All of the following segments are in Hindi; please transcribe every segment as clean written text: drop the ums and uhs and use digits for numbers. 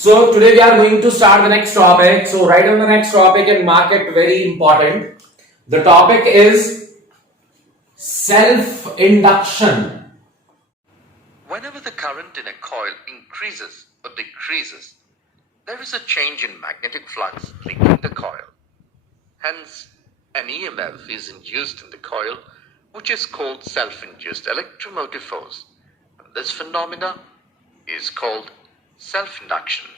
So today we are going to start the next topic. So write on the next topic and mark it very important. The topic is self-induction. Whenever the current in a coil increases or decreases, there is a change in magnetic flux linking the coil. Hence, an EMF is induced in the coil, which is called self-induced electromotive force. This phenomena is called self-induction.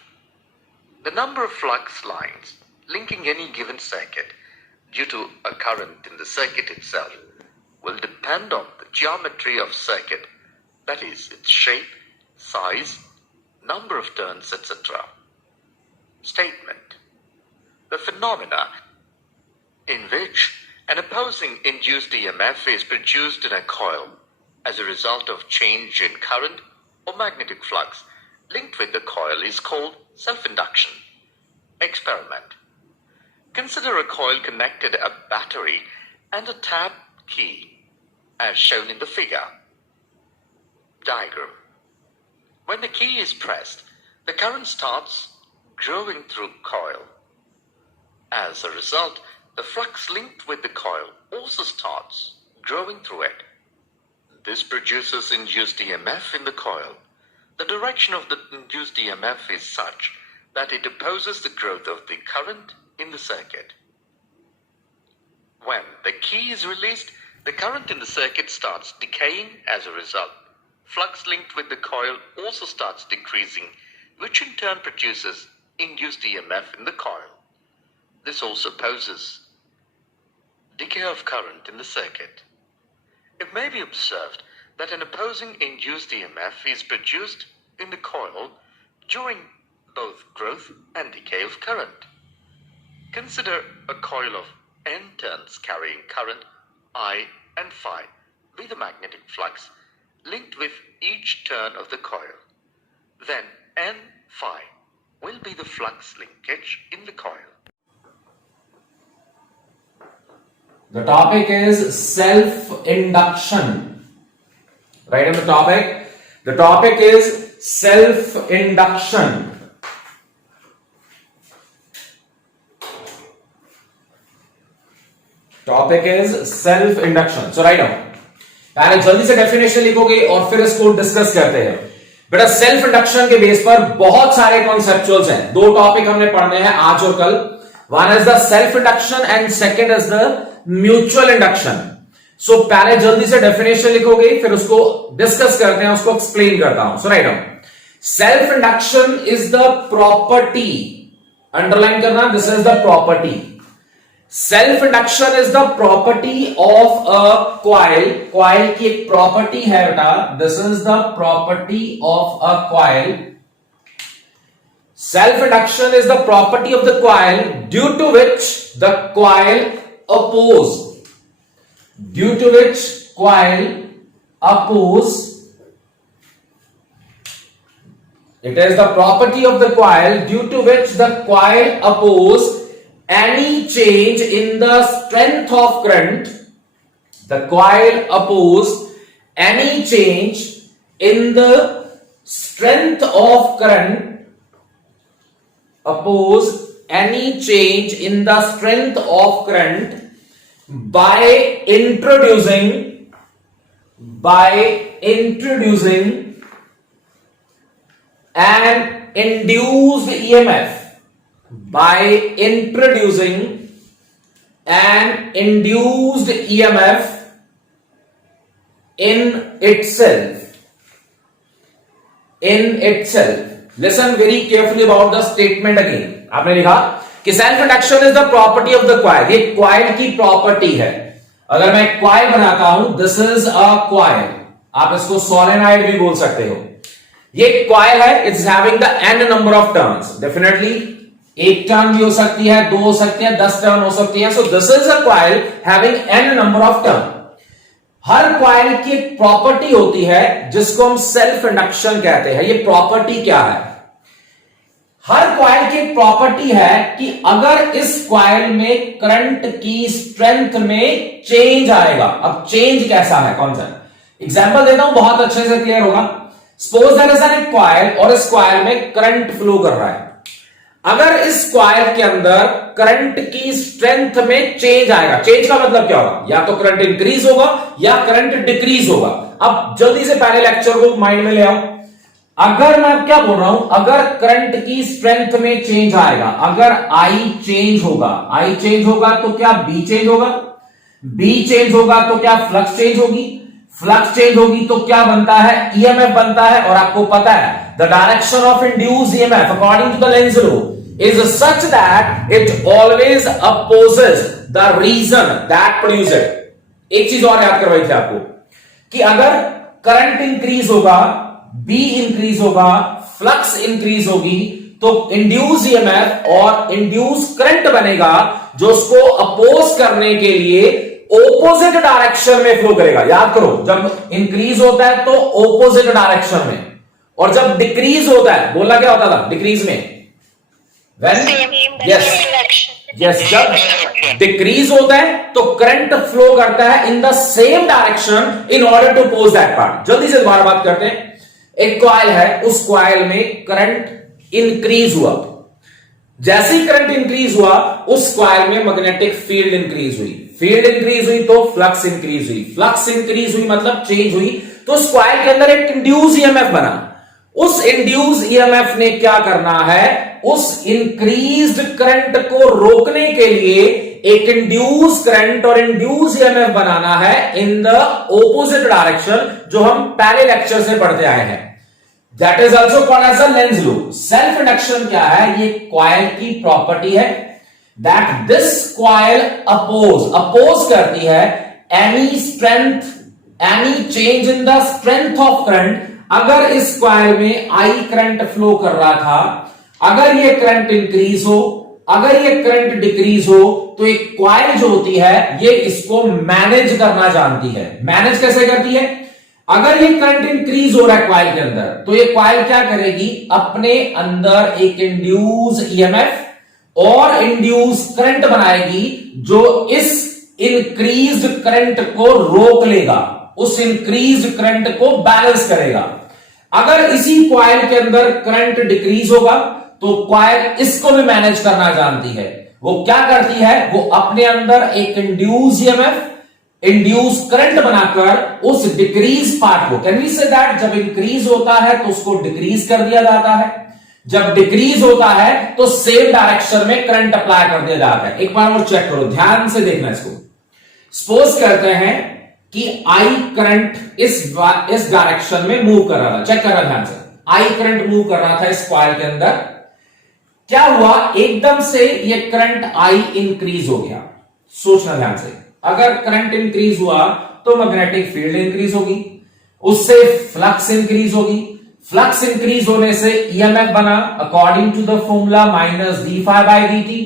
The number of flux lines linking any given circuit due to a current in the circuit itself will depend on the geometry of circuit, that is, its shape, size, number of turns, etc. Statement: the phenomena in which an opposing induced EMF is produced in a coil as a result of change in current or magnetic flux linked with the coil is called self-induction. Experiment: consider a coil connected a battery and a tab key as shown in the figure. Diagram: when the key is pressed, the current starts growing through coil. As a result, the flux linked with the coil also starts growing through it. This produces induced EMF in the coil. The direction of the induced EMF is such that it opposes the growth of the current in the circuit. When the key is released, the current in the circuit starts decaying. As a result, flux linked with the coil also starts decreasing, which in turn produces induced EMF in the coil. This also opposes decay of current in the circuit. It may be observed that an opposing induced EMF is produced in the coil during both growth and decay of current. Consider a coil of N turns carrying current I and phi be the magnetic flux linked with each turn of the coil. Then N phi will be the flux linkage in the coil. The topic is self-induction. Write on the topic. The topic is self-induction. Topic is self induction. So right down. पहले जल्दी से डेफिनेशन लिखोगे और फिर इसको डिस्कस करते हैं. बेटा सेल्फ इंडक्शन के बेस पर बहुत सारे कॉन्सेप्चुअल्स हैं. दो टॉपिक हमने पढ़ने हैं आज और कल. One is the self induction and second is the mutual induction. So पहले जल्दी से डेफिनेशन लिखोगे फिर उसको डिस्कस करते हैं, उसको एक्सप्लेन करता हूं. So right down. Self induction is the property. Underline करना, this is the property. Self induction is the property of a coil. Coil की एक प्रॉपर्टी है बेटा. This is the property of a coil. Self induction is the property of the coil due to which the coil oppose. Due to which coil oppose. It is the property of the coil due to which the coil oppose any change in the strength of current. The coil oppose any change in the strength of current. Oppose any change in the strength of current by introducing an induced EMF. By introducing an induced EMF in itself. Listen very carefully about the statement again. आपने लिखा कि self induction is the property of the coil. ये कॉइल की प्रॉपर्टी है. अगर मैं कॉइल बनाता हूं, दिस इज अ कॉइल. आप इसको सोलेनॉइड भी बोल सकते हो. ये कॉइल है. It's having the n number of turns. Definitely एक टर्न भी हो सकती है, दो हो सकती है, 10 टर्न हो सकती है. So this is a coil having an number of turn. Her coil की एक प्रॉपर्टी होती है जिसको हम सेल्फ इंडक्शन कहते हैं. ये प्रॉपर्टी क्या है? हर कॉइल की एक प्रॉपर्टी है कि अगर इस कॉइल में करंट की स्ट्रेंथ में चेंज आएगा. अब चेंज कैसा है, कौन सा? एग्जांपल देता हूं, बहुत अच्छे से क्लियर होगा. Suppose there is an coil और इस कॉइल में करंट फ्लो कर रहा है। अगर इस कॉइल के अंदर करंट की स्ट्रेंथ में चेंज आएगा, चेंज का मतलब क्या होगा, या तो करंट इंक्रीज होगा या करंट डिक्रीज होगा। अब जल्दी से पहले लेक्चर को माइंड में ले आओ। अगर मैं क्या बोल रहा हूं, अगर करंट की स्ट्रेंथ में चेंज आएगा, अगर आई चेंज होगा तो क्या बी चेंज होगा, बी चेंज होगा तो क्या फ्लक्स चेंज होगी, फ्लक्स चेंज होगी तो क्या बनता है, ईएमएफ बनता है। और आपको पता है the direction of induced EMF according to the Lenz law is such that it always opposes the reason that produces it. एक चीज और याद करवाई थी आपको कि अगर करंट इंक्रीज होगा, बी इंक्रीज होगा, फ्लक्स इंक्रीज होगी, तो इंड्यूस ईएमएफ और इंड्यूस करंट बनेगा जो उसको अपोज करने के लिए ऑपोजिट डायरेक्शन में फ्लो करेगा। याद करो, जब इंक्रीज होता है तो ऑपोजिट डायरेक्शन में, और जब डिक्रीज होता है, बोलना क्या होता था डिक्रीज में, यस जब डिक्रीज होता है तो करंट फ्लो करता है in the same direction in order to oppose that part. जल्दी से दोबारा बात करते हैं। एक कॉइल है, उस कॉइल में करंट इंक्रीज हुआ, जैसे ही करंट इंक्रीज हुआ उस कॉइल में मैग्नेटिक फील्ड इंक्रीज हुई, फील्ड इंक्रीज हुई तो फ्लक्स इंक्रीज हुई, फ्लक्स इंक्रीज हुई मतलब चेंज हुई, तो उस कॉइल के अंदर एक इंड्यूस ईएमएफ बना। उस इंड्यूस ईएमएफ ने क्या करना है, उस इंक्रीज्ड करंट को रोकने के लिए एक इंड्यूस करंट और इंड्यूस ईएमएफ बनाना है इन द ऑपोजिट डायरेक्शन, जो हम पहले लेक्चर से पढ़ते आए हैं। That is also called as a Lenz law. Self induction क्या है, ये कॉइल की प्रॉपर्टी है दैट दिस कॉइल अपोज करती है any strength, any change in the strength of current. अगर इस कॉइल में आई करंट फ्लो कर रहा था, अगर ये करंट इंक्रीज हो, अगर ये करंट डिक्रीज हो, तो एक कॉइल जो होती है ये इसको मैनेज करना जानती है। मैनेज कैसे करती है, अगर ये करंट इंक्रीज हो रहा है कॉइल के अंदर, तो ये कॉइल क्या करेगी, अपने अंदर एक इंड्यूस ईएमएफ और इंड्यूस करंट बनाएगी जो इस इंक्रीज्ड करंट को रोक लेगा, उस इंक्रीज्ड करंट को बैलेंस करेगा। अगर इसी कॉइल के अंदर करंट डिक्रीज होगा तो कॉइल इसको भी मैनेज करना जानती है। वो क्या करती है, वो अपने अंदर एक इंड्यूस ईएमएफ, इंड्यूस करंट बनाकर उस डिक्रीज पार्ट को, कैन वी से दैट जब इंक्रीज होता है तो उसको डिक्रीज कर दिया जाता है, जब डिक्रीज होता है तो सेम डायरेक्शन में करंट अप्लाई कर दिया जाता है। एक बार और चेक करो, ध्यान से देखना इसको। सपोज करते हैं कि आई करंट इस डायरेक्शन में मूव कर रहा था, चेक कर रहा ध्यान से, आई करंट मूव कर रहा था इस कॉइल के अंदर। क्या हुआ, एकदम से ये करंट आई इंक्रीज हो गया। सोचना ध्यान से, अगर करंट इंक्रीज हुआ तो मैग्नेटिक फील्ड इंक्रीज होगी, उससे फ्लक्स इंक्रीज होगी, फ्लक्स इंक्रीज होने से ईएमएफ बना according to the formula minus D phi by D t.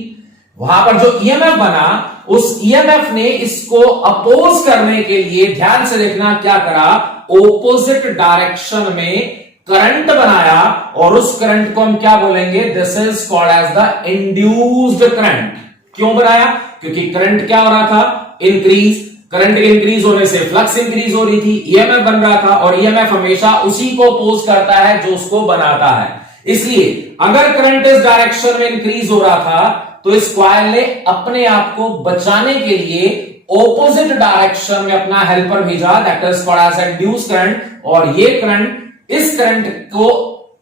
वहां पर जो ईएमएफ बना, उस ईएमएफ ने इसको अपोज करने के लिए, ध्यान से देखना क्या करा, ऑपोजिट डायरेक्शन में करंट बनाया, और उस करंट को हम क्या बोलेंगे, this is called as the induced current. क्यों बनाया, क्योंकि करंट क्या हो रहा था, इंक्रीज, करंट इंक्रीज होने से फ्लक्स इंक्रीज हो रही थी, ईएमएफ बन रहा था, और ईएमएफ हमेशा उसी को अपोज करता है जो उसको बनाता है। इसलिए अगर करंट इस डायरेक्शन में इंक्रीज हो रहा था तो इस कॉइल ने अपने आप को बचाने के लिए ऑपोजिट डायरेक्शन में अपना हेल्पर भेजा, that is called as induced current. और ये करंट इस करंट को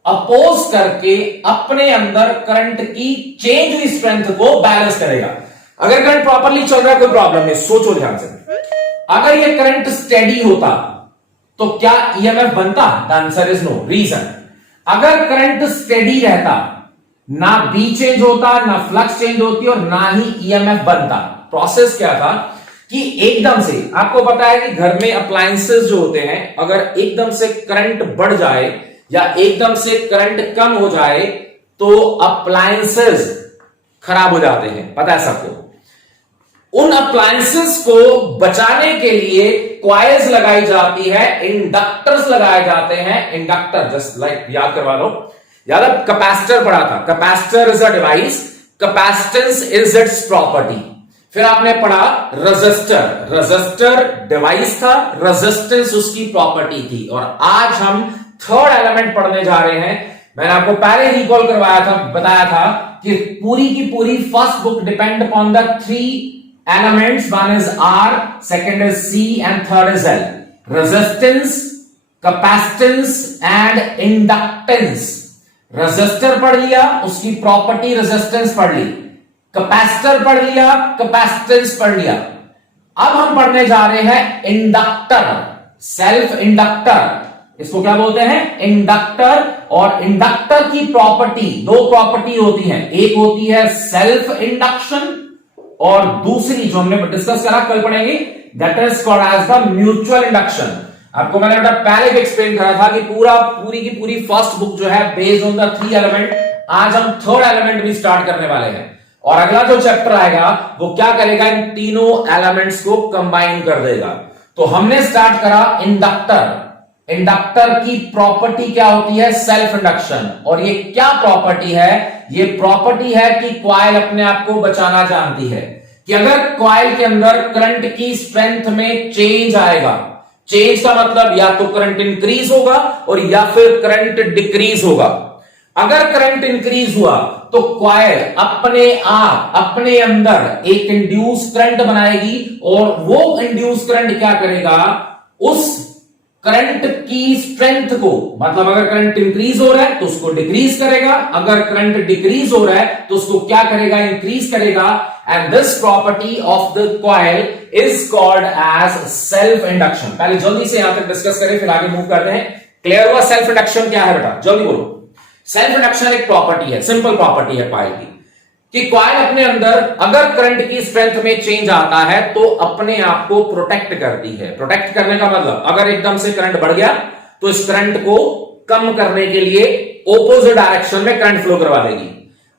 अपोज करके अपने अंदर करंट की चेंज हुई स्ट्रेंथ को बैलेंस करेगा। अगर करंट प्रॉपरली चल रहा है कोई प्रॉब्लम नहीं, सोचो ध्यान से। अगर ये करंट स्टेडी होता तो क्या ईएमएफ बनता, the answer is no. Reason, अगर करंट स्टेडी रहता, ना बी चेंज होता, ना फ्लक्स चेंज होती, और ना ही ईएमएफ बनता। प्रोसेस क्या था कि एकदम से, आपको पता है कि घर में अप्लायंसेस जो होते हैं, अगर एकदम से करंट बढ़ जाए या एकदम से करंट कम हो जाए तो अप्लायंसेस खराब हो जाते हैं, पता है सबको। उन अप्लायंसेस को बचाने के लिए कॉइल्स लगाई जाती है, इंडक्टर्स लगाए जाते हैं। इंडक्टर जस्ट लाइक याद करवा लो, याद कैपेसिटर पढ़ा था, capacitor is a device, capacitance is it's property. फिर आपने पढ़ा रजिस्टर, रजिस्टर डिवाइस था, रेजिस्टेंस उसकी प्रॉपर्टी थी। और आज हम थर्ड एलिमेंट पढ़ने जा रहे हैं। मैंने आपको पहले रिकॉल करवाया था, बताया था कि पूरी की पूरी first book depend upon the three elements, one is R, second is C and third is L. Resistance, capacitance and inductance. Resistor पढ़ लिया, उसकी प्रॉपर्टी रेजिस्टेंस पढ़ ली, कैपेसिटर पढ़ लिया, कैपेसिटेंस पढ़ लिया। अब हम पढ़ने जा रहे हैं इंडक्टर, सेल्फ इंडक्टर, इसको क्या बोलते हैं? इंडक्टर। और इंडक्टर की प्रॉपर्टी, दो प्रॉपर्टी होती है, एक होती है सेल्फ इंडक्शन और दूसरी जो हमने डिस्कस करा, कल पढ़ेंगे, that is called as the mutual induction. आपको मैंने बेटा पहले भी एक्सप्लेन करा था कि पूरी की पूरी फर्स्ट बुक जो है based on the three element. आज हम थर्ड एलिमेंट भी स्टार्ट करने वाले हैं और अगला जो चैप्टर आएगा वो क्या करेगा? इन तीनों एलिमेंट्स को कंबाइन कर देगा। तो हमने स्टार्ट करा इंडक्टर। इंडक्टर की प्रॉपर्टी क्या होती है? Self induction. और ये क्या प्रॉपर्टी है? ये प्रॉपर्टी है कि कॉइल अपने आप को बचाना जानती है कि अगर कॉइल के अंदर करंट की स्ट्रेंथ में चेंज आएगा, चेंज का मतलब या तो करंट इंक्रीज होगा और या फिर करंट डिक्रीज होगा। अगर करंट इंक्रीज हुआ तो कॉइल अपने आप अपने अंदर एक इंड्यूस करंट बनाएगी और वो इंड्यूस करंट क्या करेगा? उस करंट की स्ट्रेंथ को, मतलब अगर करंट इंक्रीज हो रहा है तो उसको डिक्रीज करेगा, अगर करंट डिक्रीज हो रहा है तो उसको क्या करेगा? इंक्रीज करेगा। And this property of the coil is called as self induction. पहले जल्दी से यहां तक डिस्कस करें, फिर आगे मूव करते हैं। क्लियर हुआ सेल्फ इंडक्शन क्या है बेटा? जल्दी बोलो। सेल्फ इंडक्शन एक प्रॉपर्टी है, सिंपल प्रॉपर्टी है कॉइल की, कि कॉइल अपने अंदर अगर करंट की स्ट्रेंथ में चेंज आता है तो अपने आप को प्रोटेक्ट करती है। प्रोटेक्ट करने का मतलब अगर एकदम से करंट बढ़ गया तो इस करंट को कम करने के लिए ऑपोजिट डायरेक्शन में करंट फ्लो करवा देगी।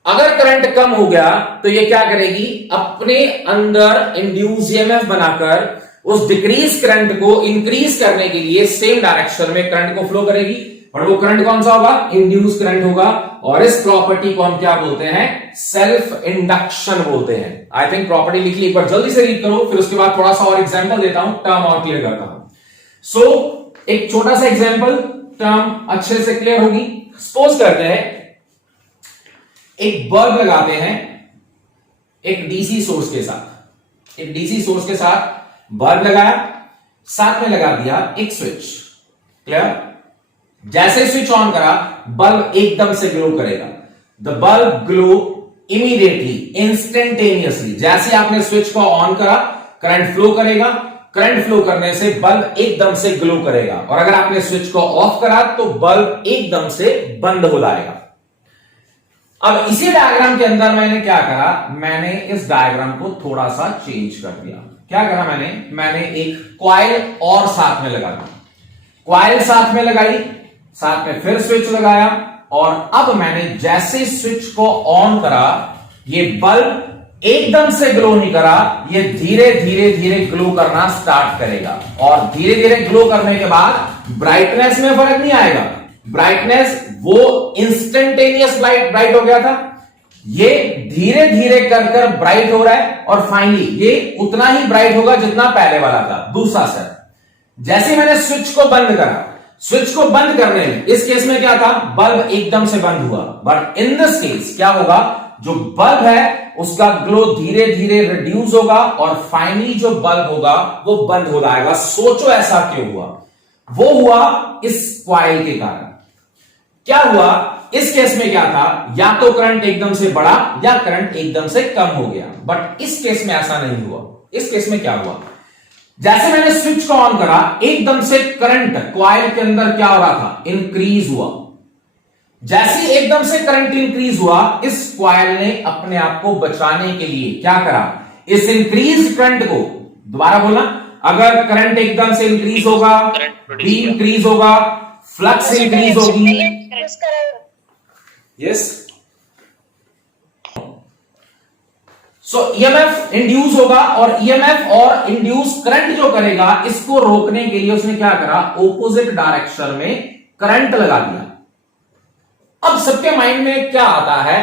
अगर करंट कम हो गया तो ये क्या करेगी? अपने अंदर इंड्यूस ईएमएफ बनाकर उस डिक्रीज करंट को इंक्रीज करने के लिए सेम डायरेक्शन में करंट को फ्लो करेगी। और वो करंट कौन सा होगा? इंड्यूस करंट होगा। और इस प्रॉपर्टी को हम क्या बोलते हैं? सेल्फ इंडक्शन बोलते हैं। आई थिंक प्रॉपर्टी लिख ली, एक बार जल्दी से रीड करो, फिर उसके बाद थोड़ा सा और एग्जांपल देता हूं, टर्म और क्लियर करता हूं। सो एक छोटा सा एग्जांपल, टर्म अच्छे से क्लियर होगी। सपोज करते हैं एक बल्ब लगाते हैं एक डीसी सोर्स के साथ, एक डीसी सोर्स के साथ बल्ब लगाया, साथ में लगा दिया एक स्विच। क्लियर? जैसे स्विच ऑन करा बल्ब एकदम से ग्लो करेगा। The bulb glow immediately, instantaneously. जैसे आपने स्विच को ऑन करा करंट फ्लो करेगा, करंट फ्लो करने से बल्ब एकदम से ग्लो करेगा। और अगर आपने स्विच को ऑफ करा तो बल्ब एकदम से बंद हो जाएगा। अब इसी डायग्राम के अंदर मैंने क्या करा? मैंने इस डायग्राम को थोड़ा सा चेंज कर दिया। क्या करा मैंने एक कॉइल और साथ में लगा दी, कॉइल साथ में लगाई, साथ में फिर स्विच लगाया और अब मैंने जैसे स्विच को ऑन करा ये बल्ब एकदम से ग्लो नहीं करा, ये धीरे धीरे धीरे ग्लो करना स्टार्ट करेगा। और धीरे धीरे ग्लो करने के बाद ब्राइटनेस में फर्क नहीं आएगा। ब्राइटनेस वो इंस्टेंटेनियस ब्राइट हो गया था, ये धीरे धीरे कर कर ब्राइट हो रहा है और फाइनली ये उतना ही ब्राइट होगा जितना पहले वाला था। दूसरा स्टेप, जैसे मैंने स्विच को बंद करा, स्विच को बंद करने में इस केस में क्या था? बल्ब एकदम से बंद हुआ। बट इन दिस केस क्या होगा? जो बल्ब है उसका ग्लो धीरे धीरे रिड्यूस होगा और फाइनली जो बल्ब होगा वो बंद हो जाएगा। सोचो ऐसा क्यों हुआ? वो हुआ इस कॉइल के कारण। क्या हुआ? इस केस में क्या था? या तो करंट एकदम से बढ़ा या करंट एकदम से कम हो गया। बट इस केस में ऐसा नहीं हुआ। इस केस में क्या हुआ? जैसे मैंने स्विच को ऑन करा एकदम से करंट कॉइल के अंदर क्या हो रहा था? इंक्रीज हुआ। जैसे एकदम से करंट इंक्रीज हुआ, इस कॉइल ने अपने आप को बचाने के लिए क्या करा? इस इंक्रीज करंट को, दोबारा बोलना, अगर करंट एकदम से इंक्रीज होगा, बी इंक्रीज होगा, फ्लक्स इंक्रीज होगी। यस, सो ईएमएफ इंड्यूस होगा और ईएमएफ और इंड्यूस करंट जो करेगा इसको रोकने के लिए उसने क्या करा? ऑपोजिट डायरेक्शन में करंट लगा दिया। अब सबके माइंड में क्या आता है?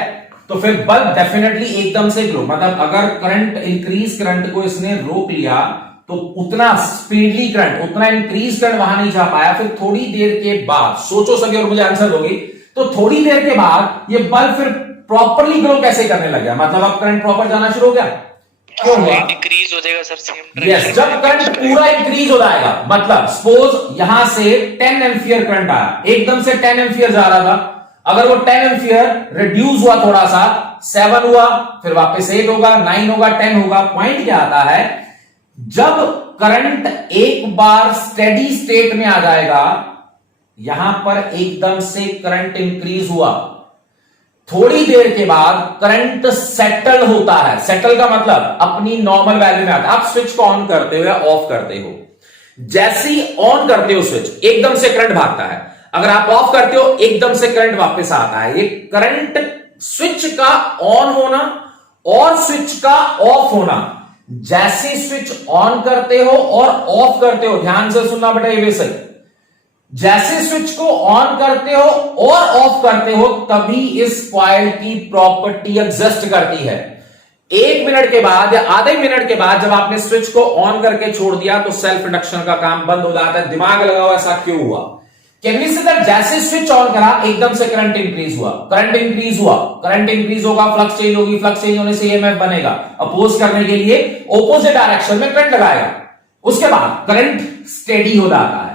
तो फिर बल्ब डेफिनेटली एकदम से ग्लो, मतलब अगर करंट इंक्रीज करंट को इसने रोक लिया तो उतना स्पीडली करंट, उतना इंक्रीज करंट वहां नहीं जा पाया। फिर थोड़ी देर के बाद, सोचो सभी और मुझे आंसर दोगे, तो थोड़ी देर के बाद ये बल्ब फिर प्रॉपरली ग्लो कैसे करने लग गया, मतलब अब करंट प्रॉपर जाना शुरू हो गया। क्यों हुआ? डिक्रीज हो जाएगा सर सेम यस, जब करंट पूरा इंक्रीज हो जाएगा, मतलब सपोज यहां से 10 एम्पियर करंट आया, एकदम से 10 एम्पियर जा रहा था, अगर वो 10 एम्पियर रिड्यूस हुआ थोड़ा सा, 7 हुआ, फिर वापस 8 होगा, 9 होगा, 10 होगा। पॉइंट क्या आता है, जब करंट एक बार स्टेडी स्टेट में आ जाएगा, यहां पर एकदम से करंट इंक्रीज हुआ, थोड़ी देर के बाद करंट सेटल होता है। सेटल का मतलब अपनी नॉर्मल वैल्यू में आता है। आप स्विच को ऑन करते हो या ऑफ करते हो, जैसे ही ऑन करते हो स्विच, एकदम से करंट भागता है। अगर आप ऑफ करते हो, एकदम से करंट वापस आता है। ये करंट स्विच का ऑन होना और स्विच का ऑफ होना, जैसे स्विच ऑन करते हो और ऑफ करते हो, ध्यान से सुनना बेटा ये बेसिक, जैसे स्विच को ऑन करते हो और ऑफ करते हो, तभी इस कॉइल की प्रॉपर्टी एग्जिस्ट करती है। 1 मिनट के बाद या आधे मिनट के बाद जब आपने स्विच को ऑन करके छोड़ दिया, तो सेल्फ इंडक्शन का काम बंद हो जाता है। दिमाग लगाओ ऐसा क्यों हुआ? कैन वी से दैट जैसे स्विच ऑन करा, एकदम से करंट इंक्रीज हुआ, करंट इंक्रीज हुआ, करंट इंक्रीज होगा, फ्लक्स चेंज होगी, फ्लक्स चेंज होने से ईएमएफ बनेगा। अपोज करने के लिए ऑपोजिट डायरेक्शन में करंट लगाएगा। उसके बाद करंट स्टेडी हो जाता है।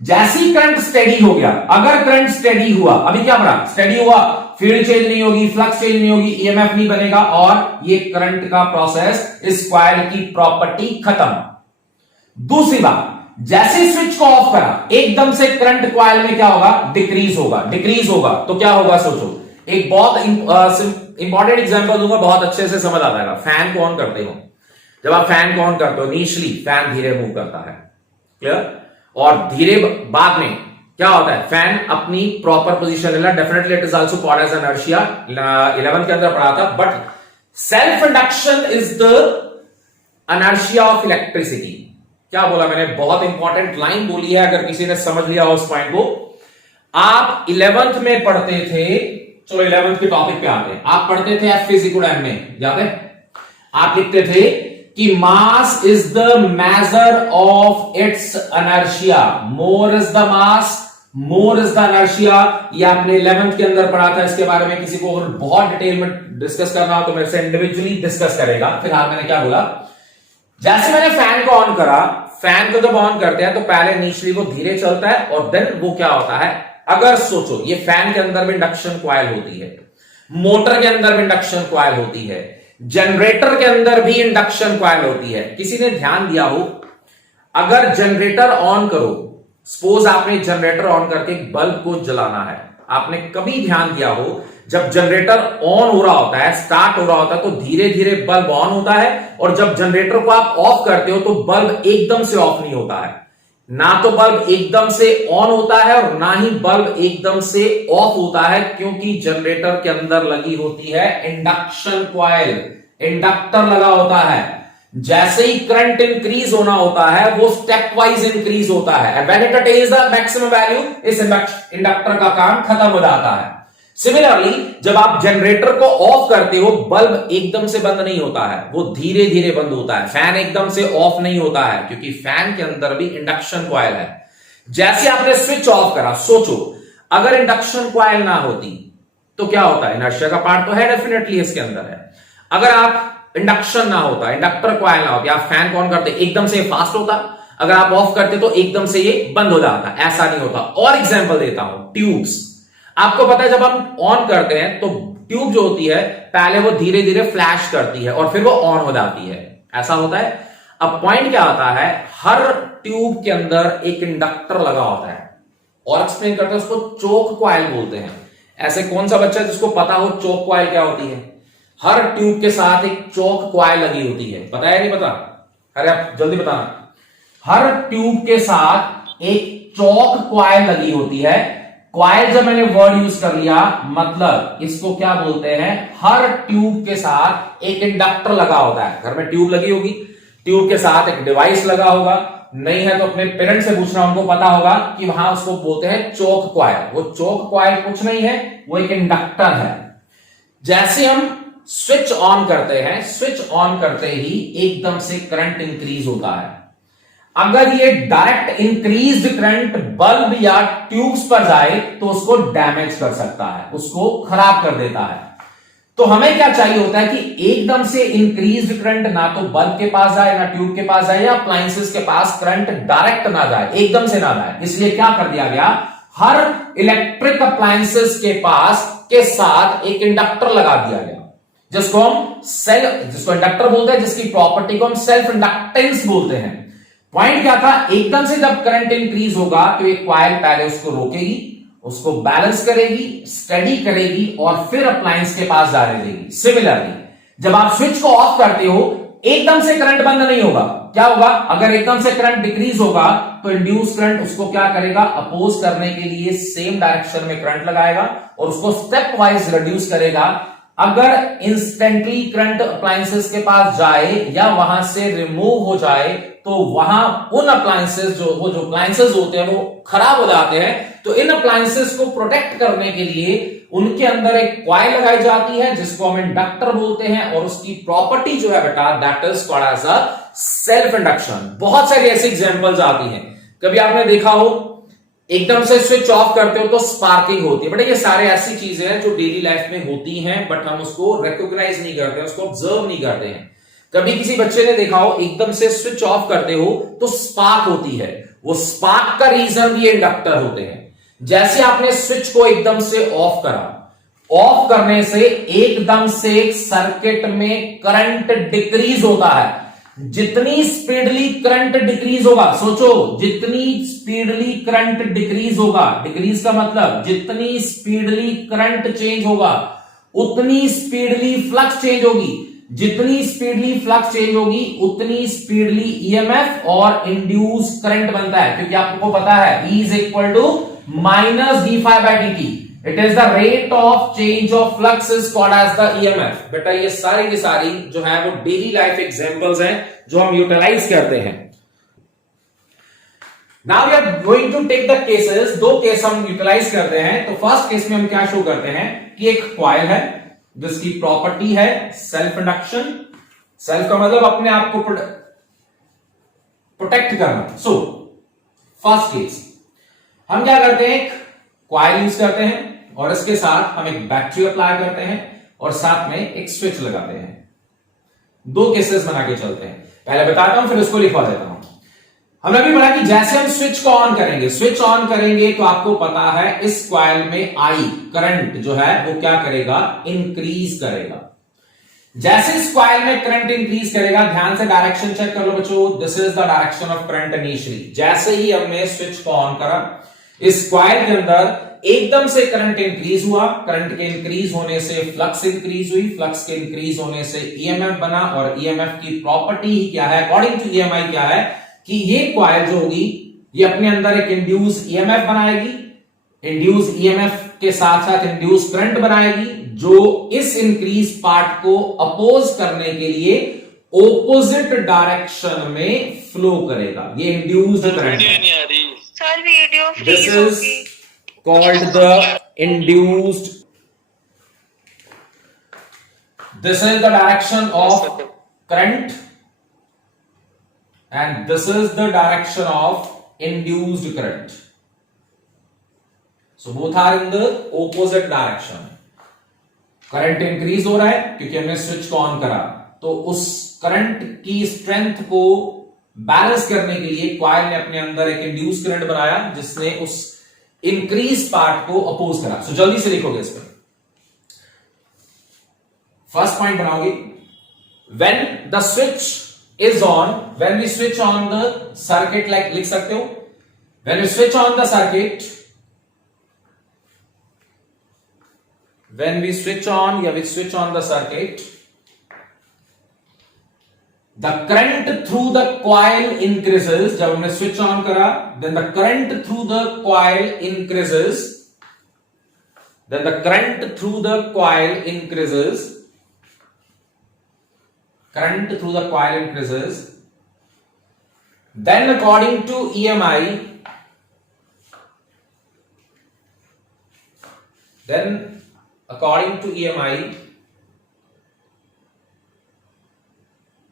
जैसे ही करंट स्टेडी हो गया, अगर करंट स्टेडी हुआ, अभी क्या बना, स्टेडी हुआ, फील्ड चेंज नहीं होगी, फ्लक्स चेंज नहीं होगी, ईएमएफ नहीं बनेगा, और ये करंट का प्रोसेस, इस कॉइल की प्रॉपर्टी खत्म। दूसरी बात, जैसे स्विच को ऑफ करा, एकदम से करंट कॉइल में क्या होगा, डिक्रीज होगा। डिक्रीज होगा तो क्या होगा, सोचो। एक बहुत इंपॉर्टेंट एग्जांपल दूंगा, बहुत अच्छे से समझ आ जाएगा। फैन को ऑन करते हो, जब आप फैन को ऑन करते हो, इनिशियली फैन धीरे मूव करता है, क्लियर, और धीरे बाद में क्या होता है, फैन अपनी प्रॉपर पोजीशन लेना। Definitely it is also called as inertia, 11 के अंदर पढ़ा था। But self induction is the inertia of electricity. क्या बोला मैंने, बहुत इंपॉर्टेंट लाइन बोली है, अगर किसी ने समझ लिया हो उस पॉइंट को। आप 11th में पढ़ते थे, चलो 11th के टॉपिक पे आते हैं। आप पढ़ते थे F is equal to m में, याद है? आप लिखते थे कि mass is the measure of its inertia, more is the mass, more is the inertia. ये आपने 11th के अंदर पढ़ा था। इसके बारे में किसी को अगर बहुत डिटेल में डिस्कस करना हो तो मेरे से इंडिविजुअली डिस्कस करेगा। फिलहाल मैंने क्या बोला, जैसे मैंने फैन को ऑन करा, फैन को जब ऑन करते हैं तो पहले इनिशियली वो धीरे चलता है, और देन वो क्या होता है, अगर सोचो ये फैन के अंदर भी इंडक्शन कॉइल होती है, मोटर के अंदर भी इंडक्शन कॉइल होती है, जनरेटर के अंदर भी इंडक्शन कॉइल होती है। किसी ने ध्यान दिया हो, अगर जनरेटर ऑन करो, सपोज आपने जनरेटर ऑन करके बल्ब को जलाना है, आपने कभी ध्यान दिया हो, जब जनरेटर ऑन हो रहा होता है, स्टार्ट हो रहा होता है, तो धीरे धीरे बल्ब ऑन होता है, और जब जनरेटर को आप ऑफ करते हो तो बल्ब एकदम से ऑफ नहीं होता है। ना तो बल्ब एकदम से ऑन होता है और ना ही बल्ब एकदम से ऑफ होता है, क्योंकि जनरेटर के अंदर लगी होती है इंडक्शन कॉइल, इंडक्टर लगा होता है। जैसे ही करंट इंक्रीज होना होता है, वो स्टेप वाइज इंक्रीज होता है, and when it attains the maximum value, इस इंडक्टर का काम खत्म हो जाता है। सिमिलरली जब आप जनरेटर को ऑफ करते हो, बल्ब एकदम से बंद नहीं होता है, वो धीरे धीरे बंद होता है। फैन एकदम से ऑफ नहीं होता है, क्योंकि फैन के अंदर भी इंडक्शन कॉइल है। जैसे आपने स्विच ऑफ करा, सोचो अगर इंडक्शन कॉइल ना होती तो क्या होता है, इनर्शिया का पार्ट तो है डेफिनेटली इसके अंदर है। अगर आप इंडक्शन ना होता, इंडक्टर कॉइल ना होती, आप फैन को ऑन करते एकदम से फास्ट होता, अगर आप ऑफ करते तो एकदम से ये बंद हो जाता, ऐसा नहीं होता। और एग्जांपल देता हूं, ट्यूब्स। आपको पता है जब हम ऑन करते हैं तो ट्यूब जो होती है, पहले वो धीरे धीरे फ्लैश करती है और फिर वो ऑन हो जाती है, ऐसा होता है। अब पॉइंट क्या आता है, हर ट्यूब के अंदर एक इंडक्टर लगा होता है, और एक्सप्लेन करते हैं, उसको चोक कॉइल बोलते हैं। ऐसे कौन सा बच्चा जिसको पता हो चोक कॉइल क्या होती है? हर ट्यूब के साथ एक चोक कॉइल लगी होती है, पता है नहीं पता? अरे आप जल्दी बताना। हर ट्यूब के साथ एक चोक कॉइल लगी होती है। कॉइल जब मैंने वर्ड यूज कर लिया, मतलब इसको क्या बोलते हैं, हर ट्यूब के साथ एक इंडक्टर लगा होता है। घर में ट्यूब लगी होगी, ट्यूब के साथ एक डिवाइस लगा होगा, नहीं है तो अपने पेरेंट्स से पूछना, उनको पता होगा कि वहां उसको बोलते हैं चोक कॉइल। वो चोक कॉइल कुछ नहीं है, वो एक इंडक्टर है। जैसे हम स्विच ऑन करते हैं, स्विच ऑन करते ही एकदम से करंट इंक्रीज होता है, अगर ये डायरेक्ट इंक्रीज्ड करंट बल्ब या ट्यूब्स पर जाए तो उसको डैमेज कर सकता है, उसको खराब कर देता है। तो हमें क्या चाहिए होता है कि एकदम से इंक्रीज्ड करंट ना तो बल्ब के पास जाए, ना ट्यूब के पास जाए, या अप्लायंसेस के पास करंट डायरेक्ट ना जाए, एकदम से ना जाए। इसलिए क्या कर दिया गया, हर इलेक्ट्रिक अप्लायंसेस के पास के साथ एक इंडक्टर लगा दिया गया, जिसको इंडक्टर बोलते हैं, जिसकी प्रॉपर्टी को हम सेल्फ इंडक्टेंस बोलते हैं। पॉइंट क्या था, एकदम से जब करंट इंक्रीज होगा तो एक कॉइल पहले उसको रोकेगी, उसको बैलेंस करेगी, स्टडी करेगी और फिर अप्लायंस के पास जाने देगी। सिमिलरली जब आप स्विच को ऑफ करते हो एकदम से करंट बंद नहीं होगा। क्या होगा, अगर एकदम से करंट डिक्रीज होगा तो इंड्यूस करंट उसको क्या करेगा, अपोज करने के लिए सेम डायरेक्शन में करंट लगाएगा और उसको स्टेप वाइज रिड्यूस करेगा। अगर इंस्टेंटली करंट अप्लायंसेस के पास जाए या वहां से रिमूव हो जाए तो वहां उन अप्लायंसेस जो अप्लायंसेस होते हैं वो खराब हो जाते हैं। तो इन अप्लायंसेस को प्रोटेक्ट करने के लिए उनके अंदर एक कॉइल लगाई जाती है जिसको हम इंडक्टर बोलते हैं, और उसकी प्रॉपर्टी जो है बेटा, that is called as a self induction. बहुत सारी ऐसी एग्जांपल्स आती हैं, कभी आपने देखा हो एकदम से स्विच ऑफ करते हो तो स्पार्किंग होती है। बट ये सारे ऐसी चीजें हैं जो डेली लाइफ में होती हैं, बट हम उसको रिकॉग्नाइज नहीं करते, उसको ऑब्जर्व नहीं करते हैं। कभी किसी बच्चे ने देखा हो एकदम से स्विच ऑफ करते हो तो स्पार्क होती है, वो स्पार्क का रीजन भी इंडक्टर होते हैं। जैसे आपने स्विच को एकदम से ऑफ करा, ऑफ करने से एकदम से सर्किट में करंट डिक्रीज होता है। जितनी स्पीडली करंट डिक्रीज होगा, सोचो, जितनी स्पीडली करंट डिक्रीज होगा, डिक्रीज का मतलब जितनी स्पीडली करंट चेंज होगा उतनी स्पीडली फ्लक्स चेंज होगी, जितनी स्पीडली फ्लक्स चेंज होगी उतनी स्पीडली ईएमएफ और इंड्यूस करंट बनता है। क्योंकि आपको पता है E is equal to minus d∅dt, it is the rate of change of flux is called as the EMF. बेटा ये सारी की सारी जो है वो डेली लाइफ एग्जांपल्स हैं जो हम यूटिलाइज करते हैं। Now we are going to take the cases, दो केस हम यूटिलाइज करते हैं। तो फर्स्ट केस में हम क्या शो करते हैं कि एक कॉइल है जिसकी प्रॉपर्टी है सेल्फ इंडक्शन। सेल्फ का मतलब अपने आप को प्रोटेक्ट करना। सो फर्स्ट केस हम क्या करते हैं, एक कॉइल यूज करते हैं और इसके साथ हम एक बैटरी अप्लाई करते हैं और साथ में एक स्विच लगाते हैं। दो केसेस बना के चलते हैं, पहले बताता हूं फिर उसको लिखवा देता हूं। हमने अभी बोला कि जैसे हम स्विच को ऑन करेंगे, स्विच ऑन करेंगे तो आपको पता है इस कॉइल में आई करंट जो है वो क्या करेगा, इंक्रीज करेगा। जैसे इस कॉइल में करंट इंक्रीज करेगा, ध्यान से डायरेक्शन चेक कर लो बच्चों, this is the direction of current initially. जैसे ही हमने स्विच को ऑन करा, इस कॉइल के अंदर एकदम से करंट इंक्रीज हुआ, करंट के इंक्रीज होने से फ्लक्स इंक्रीज हुई, फ्लक्स के इंक्रीज होने से ईएमएफ बना, और ईएमएफ की प्रॉपर्टी ही क्या है, अकॉर्डिंग टू ईएमआई क्या है कि ये कॉइल जो होगी ये अपने अंदर एक इंड्यूस ईएमएफ बनाएगी, इंड्यूस ईएमएफ के साथ साथ इंड्यूस करंट बनाएगी जो इस इंक्रीज पार्ट को अपोज करने के लिए ऑपोजिट डायरेक्शन में फ्लो करेगा। ये इंड्यूस्ड करंट है। नहीं आ रही sir video This freeze is होगी। called the induced. This is the direction of current, and this is the direction of induced current. So both are in the opposite direction. Current increase हो रहा है क्योंकि हमने स्विच को ऑन करा, तो उस करंट की स्ट्रेंथ को बैलेंस करने के लिए कॉइल ने अपने अंदर एक इंड्यूस करंट बनाया जिसने उस इंक्रीज पार्ट को अपोज करा। सो जल्दी से लिखोगे इस पर, फर्स्ट पॉइंट बनाओगे, when the switch is on, when we switch on the circuit, like लिख सकते हो, when we switch on the circuit, when we switch on या we switch on the circuit, the current through the coil increases। जब हमने switch on करा, then the current through the coil increases, then the current through the coil increases, current through the coil increases, then according to EMI,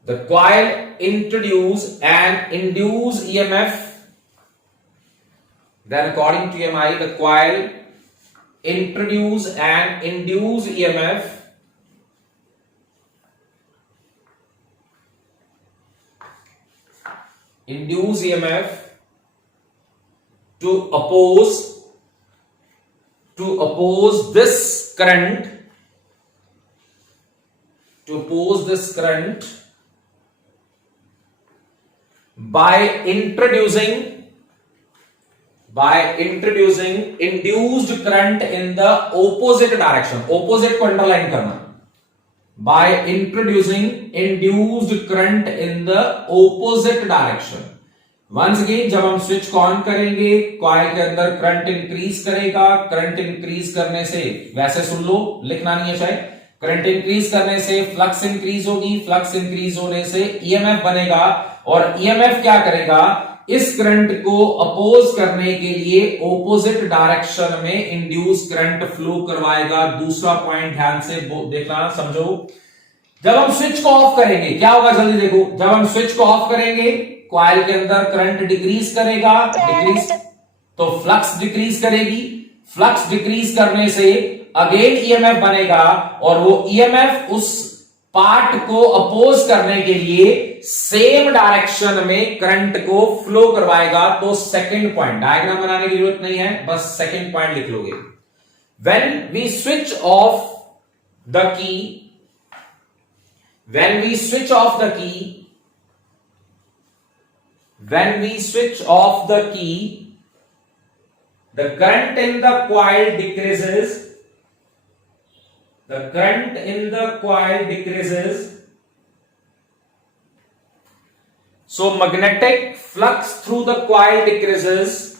the coil introduce and induce EMF, then according to EMI the coil introduce and induce EMF to oppose this current, by introducing induced current in the opposite direction. Opposite को underline करना. By introducing induced current in the opposite direction. Once again, जब हम स्विच को ऑन करेंगे, कॉइल के अंदर करंट इंक्रीज करेगा. करंट इंक्रीज करने से, वैसे सुन लो, लिखना नहीं है शायद, करंट इंक्रीज करने से फ्लक्स इंक्रीज होगी. फ्लक्स इंक्रीज होने से ईएमएफ बनेगा, और ईएमएफ क्या करेगा, इस करंट को अपोज करने के लिए ऑपोजिट डायरेक्शन में इंड्यूस करंट फ्लो करवाएगा. दूसरा पॉइंट ध्यान से देखना, समझो. जब हम स्विच को ऑफ करेंगे क्या होगा, जल्दी देखो. जब हम स्विच को ऑफ करेंगे, कॉइल के अंदर करंट डिक्रीज करेगा, डिक्रीज, तो फ्लक्स डिक्रीज करेगी. फ्लक्स डिक्रीज करने से अगेन ईएमएफ बनेगा, और वो ईएमएफ उस पार्ट को अपोज करने के लिए सेम डायरेक्शन में करंट को फ्लो करवाएगा. तो सेकंड पॉइंट, डायग्राम बनाने की जरूरत नहीं है, बस सेकंड पॉइंट लिख लोगे. When we switch off the key, when we switch off the key, the current in the coil decreases. So magnetic flux through the coil decreases.